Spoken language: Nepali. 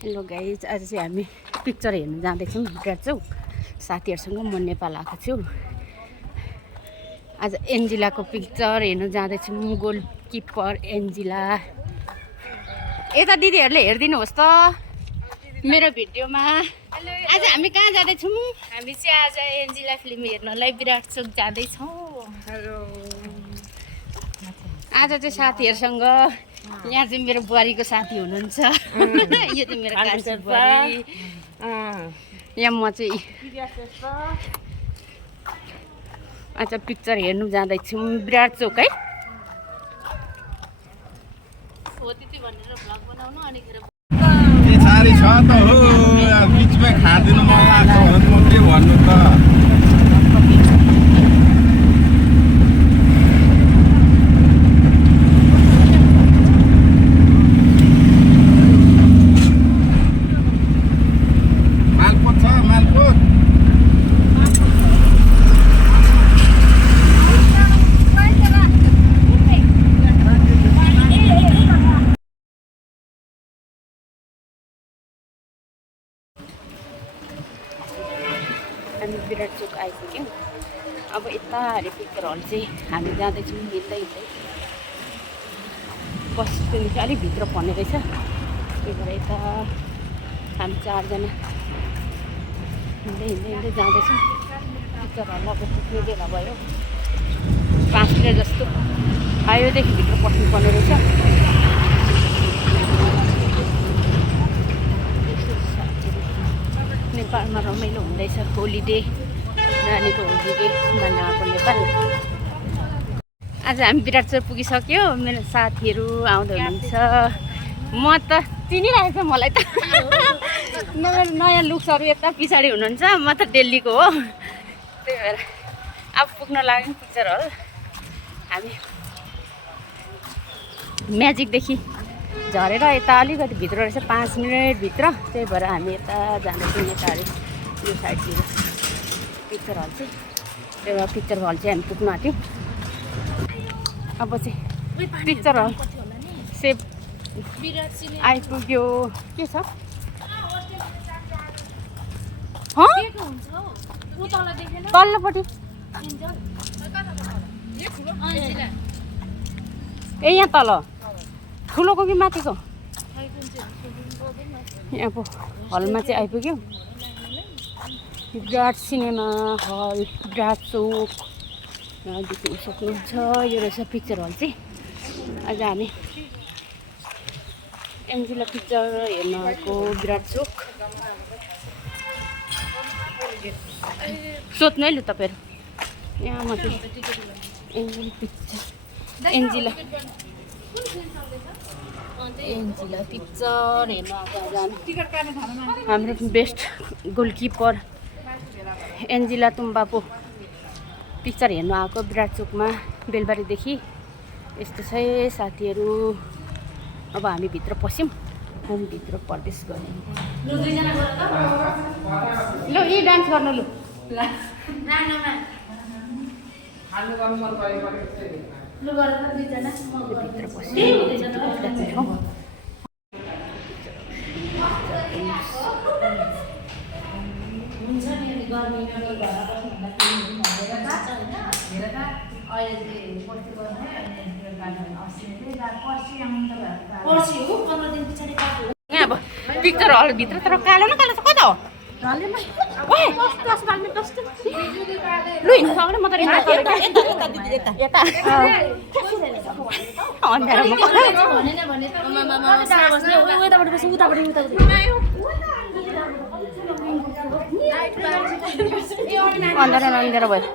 हेलो गाइज, आज चाहिँ हामी पिक्चर हेर्नु जाँदैछौँ गाडचौक साथीहरूसँग। म नेपाल आएको छु। आज एन्जिलाको पिक्चर हेर्नु जाँदैछौँ। Goalkeeper Angela. यता दिदीहरूले हेरिदिनुहोस् त मेरो भिडियोमा। आज हामी कहाँ जाँदैछौँ? हामी चाहिँ आज एन्जिला फिल्म हेर्नलाई विराट चोक जाँदैछौँ। आज चाहिँ साथीहरूसँग। यहाँ चाहिँ मेरो बुहारीको साथी हुनुहुन्छ। यो चाहिँ मेरो कान्छी बुहारी। यहाँ म चाहिँ आज पिक्चर हेर्नु जाँदैछौँ विराट चोक है। हो त्यति भनेर भ्लग बनाउनु अनिखेर पछाडि छ त हो बिचमै खादिनु मन लाग्छ भने म के भन्नु त। हामी विराट चोक आइपुग्यौँ। अब यता हरे पिक्चर हल चाहिँ हामी जाँदैछौँ हिँड्दै हिँड्दै। बस स्ट्यान्डदेखि अलिक भित्र पर्ने रहेछ। त्यही भएर यता हामी चारजना हिँड्दै हिँड्दै हिँड्दै जाँदैछौँ। पिक्चर हल अब पुग्ने बेला भयो। 5 मिनट जस्तो हाइवेदेखि भित्र पस्नुपर्ने रहेछ। नेपालमा रमाइलो हुँदैछ। होलिडे, नानीको होलिडे मनाएको नेपाल। आज हामी विराट चोक पुगिसक्यो। मेरो साथीहरू आउँदै हुनुहुन्छ। म त चिनिरहेको छ मलाई त। मेरो नयाँ लुक्सहरू यता पछाडि हुनुहुन्छ। म त दिल्लीको हो। त्यही भएर अब पुग्न लाग्यौँ पिक्चर हल। हामी म्याजिकदेखि झरेर यता अलिकति भित्र रहेछ, 5 मिनटभित्र। त्यही भएर हामी यता जाँदैछौँ। यता अरे यो साइडतिर पिक्चर हल चाहिँ। त्यही भएर पिक्चर हल चाहिँ हामी पुग्नु आँट्यौँ। अब चाहिँ पिक्चर हल सेप आइपुग्यो। के छ तल्लोपट्टि? ए यहाँ तल ठुलोको कि माथिको? यहाँ हलमा चाहिँ आइपुग्यो। विराट सिनेमा हल विराट चोक। यहाँ देख्न सक्नुहुन्छ। यो रहेछ पिक्चर हल चाहिँ। आज हामी एन्जिला पिक्चर हेर्न आएको विराट चोक। सोध्नु है लु तपाईँहरू। यहाँ म चाहिँ एन्जिला पिक्चर एन्जिला पिक्चर हेर्न आएको। हाम्रो बेस्ट गोलकिपर एन्जिला तुम्बाको पिक्चर हेर्नु आएको विराट चोकमा बेलबारीदेखि। यस्तो छ साथीहरू। अब हामी भित्र पस्यौँ। हामी भित्र प्रवेश गऱ्यौँ। लु यी डान्स गर्नु लु। भित्र पस्यौँ। यहाँ अब पिक्चर हलभित्र तर कालो न कालो छ कता हो? लु हिँड्नु सक्दैन। म त अन्धारो भयो।